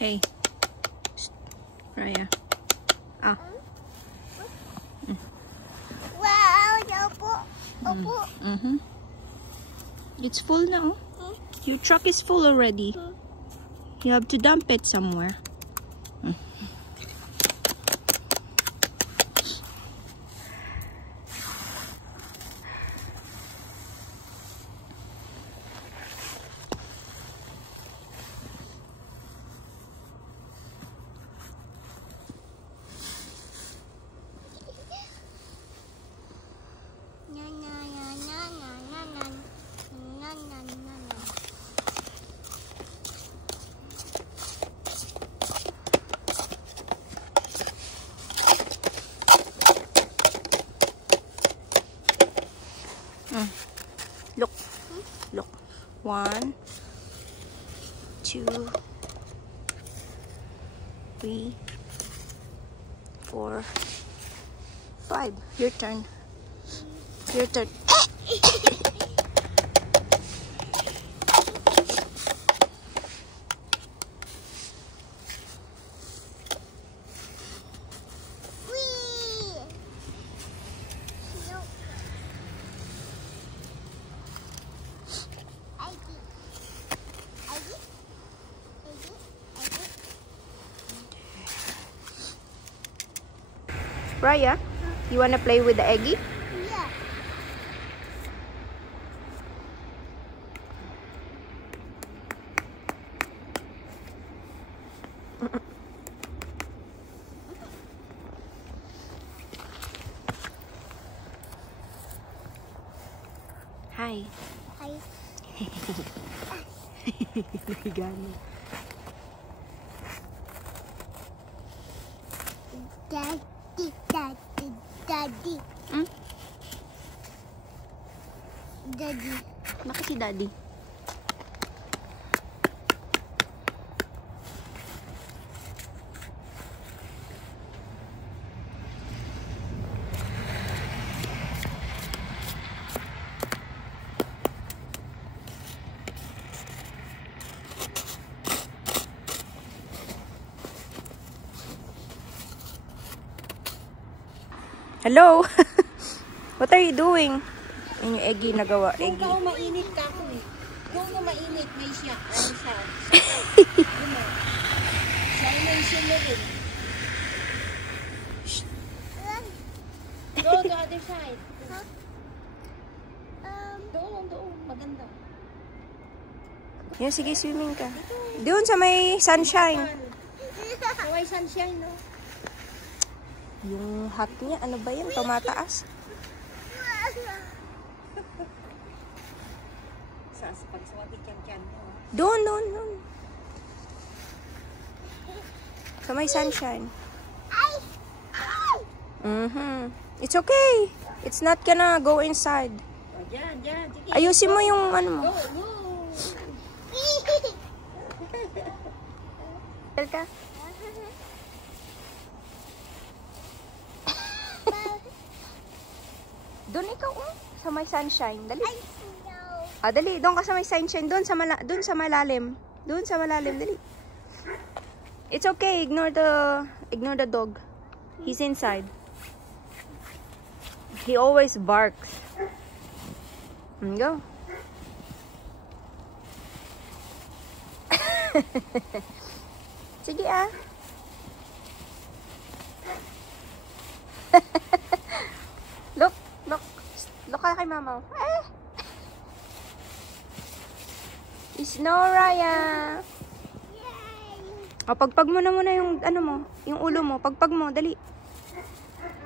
Hey, Raya. Ah. It's full now. Your truck is full already. You have to dump it somewhere. Look. 1, 2, 3, 4, 5. Your turn. Your turn. Raya, you wanna play with the eggie? Yeah. Hi. Hi. Nagigano. Daddy. Daddy. Bakit si Daddy? Hello? What are you doing? Yung eggie nagawa. Kung Eggie. ka mainit ka ako eh. Kung ka mainit, may siya. Ano siya? Siya may siya na rin. Go to other side. Doon. Maganda. Yan, sige, swimming ka. Doon sa may sunshine. Kaway sunshine, no? Yung hat niya, ano ba yan? Tumataas. Pag-swati kan-kan mo. Doon. Sa may sunshine. It's okay. It's not gonna go inside. Oh, dyan. Sige. Ayusin mo yung ano mo. Go. Ka? Doon ikaw, sa may sunshine. Dali. Dali. Doon ka sa may sunshine. Doon sa malalim. Doon sa malalim. Dali. It's okay. Ignore the dog. He's inside. He always barks. Go. Sige Look ka kay mama. Snow, Raya. O, pagpag mo na muna yung ano mo, yung ulo mo. Pagpag mo, dali.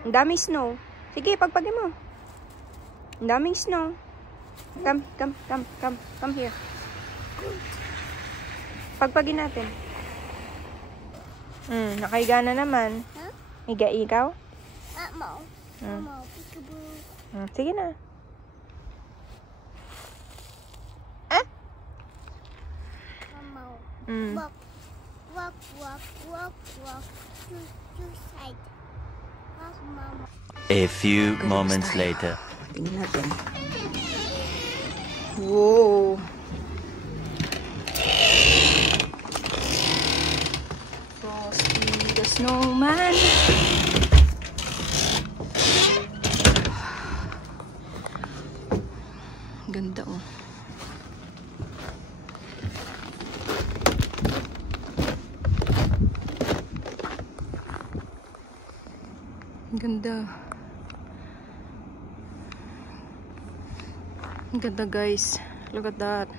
Ang daming snow. Sige, pagpagin mo. Ang daming snow. Come here. Pagpagin natin. Nakahiga na naman. Higa ikaw? Mama. Peekaboo. Sige na. Mama. Walk. To side. Mama. A few moments later. Tingnan natin. Wow! Frosty the Snowman. Ganda oh. Ganda. Ang ganda guys. Look at that.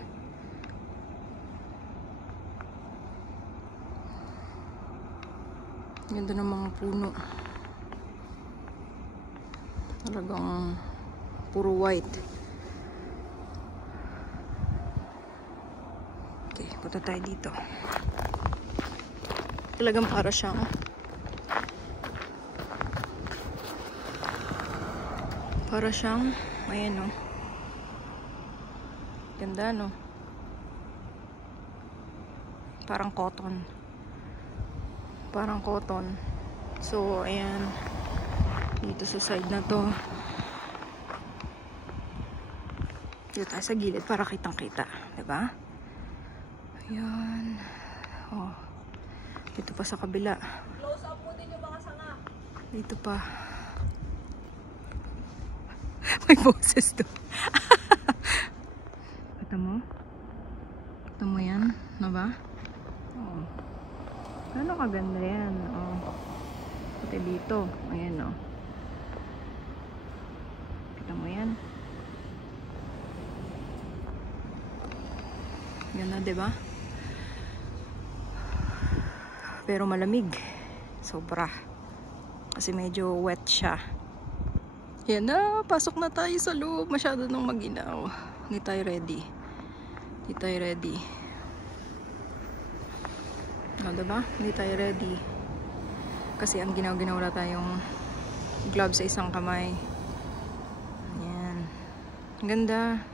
Ganda ng mga puno. Talagang puro white. Okay, punta tayo dito. Talagang para siyang ayan o. Ganda no. Parang cotton. So ayan, dito sa side na to, dito tayo sa gilid para kitang kita, diba? Ayan. Oh, dito pa sa kabila. Close up mo din yung mga sanga. Dito pa. May boses to. Kita mo yan, na ba? Oh. Ano kaganda yan? Oh. Pati dito. Ayan oh. Kita mo yan? Ganda, diba? Pero malamig. Sobra. Kasi medyo wet siya. Yan na. Pasok na tayo sa loob. Masyado nang maginaw. Hindi tayo ready. No, diba? Hindi tayo ready. Kasi ang ginaw-ginaw na tayong gloves sa isang kamay. Ayan. Ang ganda.